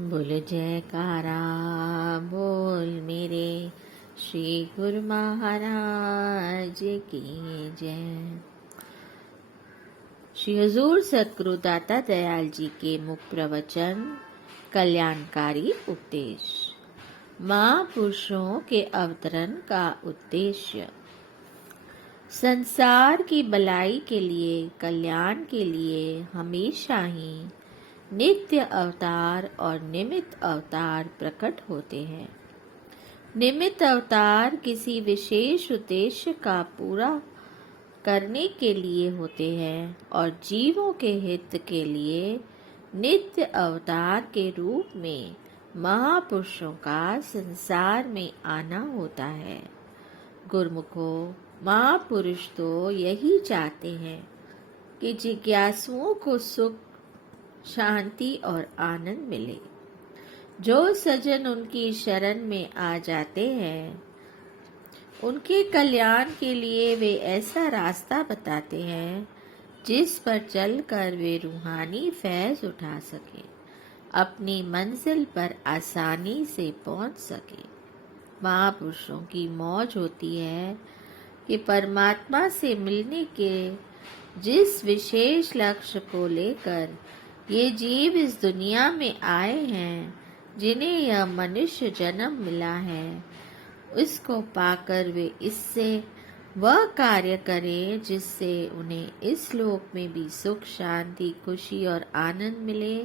बोल जयकारा बोल मेरे श्री गुरु महाराज की जय। श्री हजूर सतगुरु दाता दयाल जी के मुख प्रवचन कल्याणकारी उपदेश। महापुरुषों के अवतरण का उद्देश्य संसार की भलाई के लिए, कल्याण के लिए हमेशा ही नित्य अवतार और निमित्त अवतार प्रकट होते हैं। निमित्त अवतार किसी विशेष उद्देश्य का पूरा करने के लिए होते हैं और जीवों के हित के लिए नित्य अवतार के रूप में महापुरुषों का संसार में आना होता है। गुरुमुखों, महापुरुष तो यही चाहते हैं कि जिज्ञासुओं को सुख, शांति और आनंद मिले। जो सज्जन उनकी शरण में आ जाते हैं, उनके कल्याण के लिए वे ऐसा रास्ता बताते हैं जिस पर चलकर वे रूहानी फैज उठा सके, अपनी मंजिल पर आसानी से पहुंच सके। महापुरुषों की मौज होती है कि परमात्मा से मिलने के जिस विशेष लक्ष्य को लेकर ये जीव इस दुनिया में आए हैं, जिन्हें यह मनुष्य जन्म मिला है, इसको पाकर वे इससे वह कार्य करें जिससे उन्हें इस लोक में भी सुख, शांति, खुशी और आनंद मिले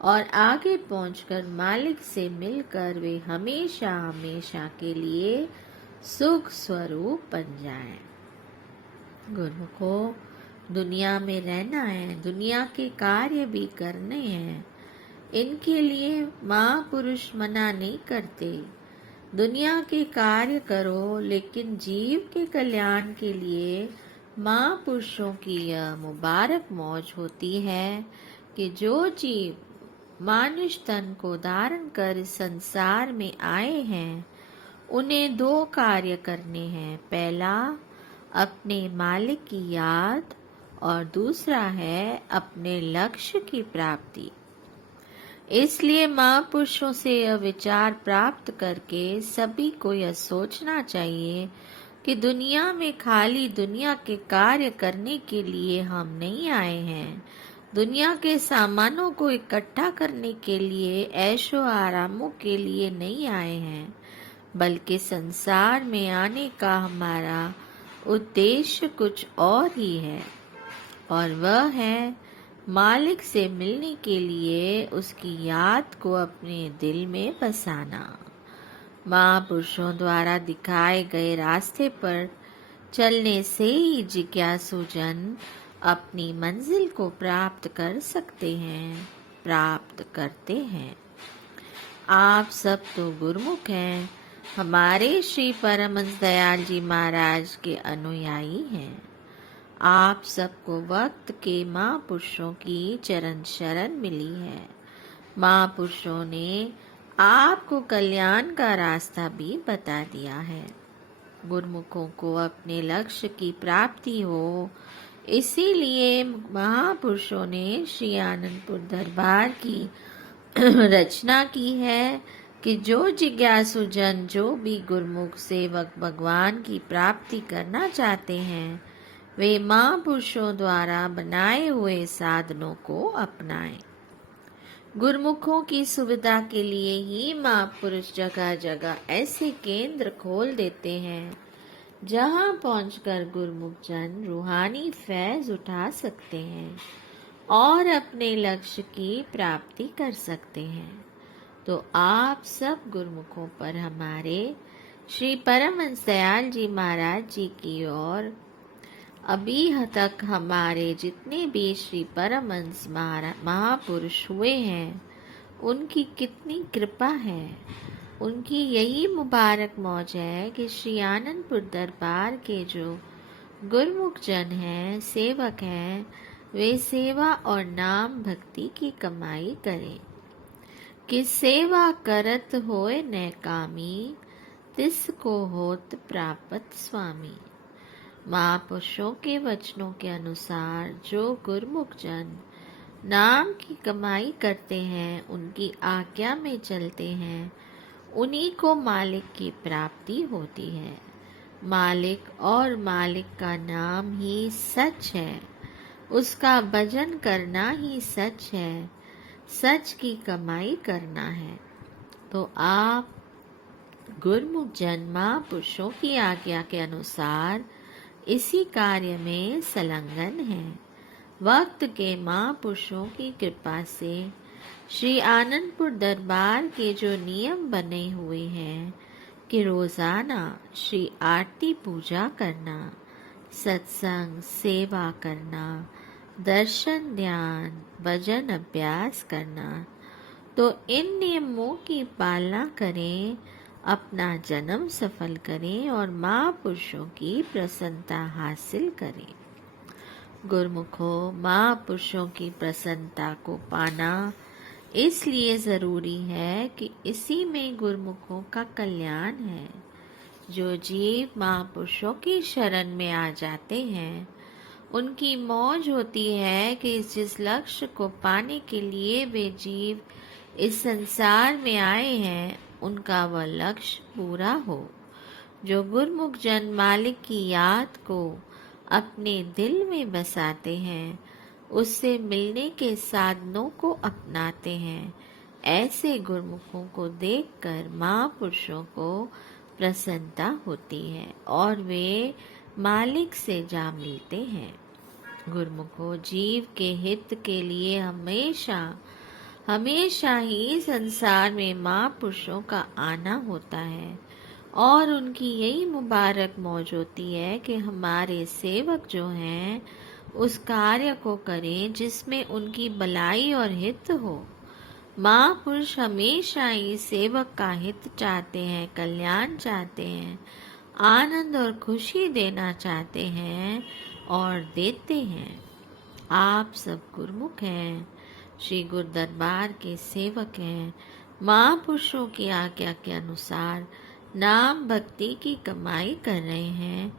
और आगे पहुंचकर मालिक से मिलकर वे हमेशा हमेशा के लिए सुख स्वरूप बन जाएं। गुरुमुखों, दुनिया में रहना है, दुनिया के कार्य भी करने हैं। इनके लिए महापुरुष मना नहीं करते। दुनिया के कार्य करो, लेकिन जीव के कल्याण के लिए महापुरुषों की यह मुबारक मौज होती है कि जो जीव मानुष तन को धारण कर संसार में आए हैं, उन्हें दो कार्य करने हैं। पहला, अपने मालिक की याद और दूसरा है अपने लक्ष्य की प्राप्ति। इसलिए महापुरुषों से यह विचार प्राप्त करके सभी को यह सोचना चाहिए कि दुनिया में खाली दुनिया के कार्य करने के लिए हम नहीं आए हैं। दुनिया के सामानों को इकट्ठा करने के लिए, ऐशो आरामों के लिए नहीं आए हैं, बल्कि संसार में आने का हमारा उद्देश्य कुछ और ही है, और वह है मालिक से मिलने के लिए उसकी याद को अपने दिल में बसाना। महापुरुषों द्वारा दिखाए गए रास्ते पर चलने से ही जिज्ञासु जन अपनी मंजिल को प्राप्त कर सकते हैं, प्राप्त करते हैं। आप सब तो गुरुमुख हैं, हमारे श्री परमहंस दयाल जी महाराज के अनुयायी हैं। आप सबको वक्त के महापुरुषों की चरण शरण मिली है। महापुरुषों ने आपको कल्याण का रास्ता भी बता दिया है। गुरुमुखों को अपने लक्ष्य की प्राप्ति हो, इसीलिए महापुरुषों ने श्री आनंदपुर दरबार की रचना की है कि जो जिज्ञासु जन, जो भी गुरुमुख सेवक भगवान की प्राप्ति करना चाहते हैं, वे महापुरुषों द्वारा बनाए हुए साधनों को अपनाएं। गुरुमुखों की सुविधा के लिए ही महापुरुष जगह जगह ऐसे केंद्र खोल देते हैं जहां पहुंचकर गुरुमुख जन रूहानी फैज उठा सकते हैं और अपने लक्ष्य की प्राप्ति कर सकते हैं। तो आप सब गुरुमुखों पर हमारे श्री परमहंस दयाल जी महाराज जी की ओर अभी तक हमारे जितने भी श्री परमहंस महापुरुष हुए हैं, उनकी कितनी कृपा है। उनकी यही मुबारक मौज है कि श्री आनंदपुर दरबार के जो गुरुमुख जन हैं, सेवक हैं, वे सेवा और नाम भक्ति की कमाई करें। कि सेवा करत होए न कामी, तिसको होत प्राप्त स्वामी। महापुरुषों के वचनों के अनुसार जो गुरुमुख जन नाम की कमाई करते हैं, उनकी आज्ञा में चलते हैं, उन्हीं को मालिक की प्राप्ति होती है। मालिक और मालिक का नाम ही सच है, उसका भजन करना ही सच है, सच की कमाई करना है। तो आप गुरमुख जन महापुरुषों की आज्ञा के अनुसार इसी कार्य में संलग्न हैं। वक्त के महापुरुषों की कृपा से श्री आनंदपुर दरबार के जो नियम बने हुए हैं कि रोजाना श्री आरती पूजा करना, सत्संग सेवा करना, दर्शन ध्यान भजन अभ्यास करना, तो इन नियमों की पालना करें, अपना जन्म सफल करें और महापुरुषों की प्रसन्नता हासिल करें। गुरुमुखों, महापुरुषों की प्रसन्नता को पाना इसलिए ज़रूरी है कि इसी में गुरुमुखों का कल्याण है। जो जीव महापुरुषों की शरण में आ जाते हैं, उनकी मौज होती है कि जिस लक्ष्य को पाने के लिए वे जीव इस संसार में आए हैं, उनका वह लक्ष्य पूरा हो। जो गुरमुख जन मालिक की याद को अपने दिल में बसाते हैं, उससे मिलने के साधनों को अपनाते हैं, ऐसे गुरमुखों को देखकर महापुरुषों को प्रसन्नता होती है और वे मालिक से जा मिलते हैं। गुरमुखों, जीव के हित के लिए हमेशा ही संसार में महापुरुषों का आना होता है और उनकी यही मुबारक मौज होती है कि हमारे सेवक जो हैं उस कार्य को करें जिसमें उनकी भलाई और हित हो। महापुरुष हमेशा ही सेवक का हित चाहते हैं, कल्याण चाहते हैं, आनंद और खुशी देना चाहते हैं और देते हैं। आप सब गुरमुख हैं, श्री गुरु दरबार के सेवक हैं। महापुरुषों की आज्ञा के अनुसार नाम भक्ति की कमाई कर रहे हैं,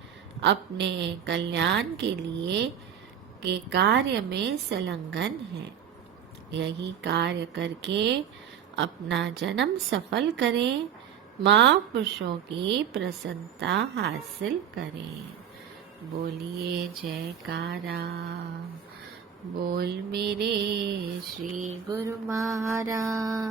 अपने कल्याण के लिए के कार्य में संलग्न हैं। यही कार्य करके अपना जन्म सफल करें, महापुरुषों की प्रसन्नता हासिल करें। बोलिए जयकारा, बोल मेरे श्री गुरु महाराज।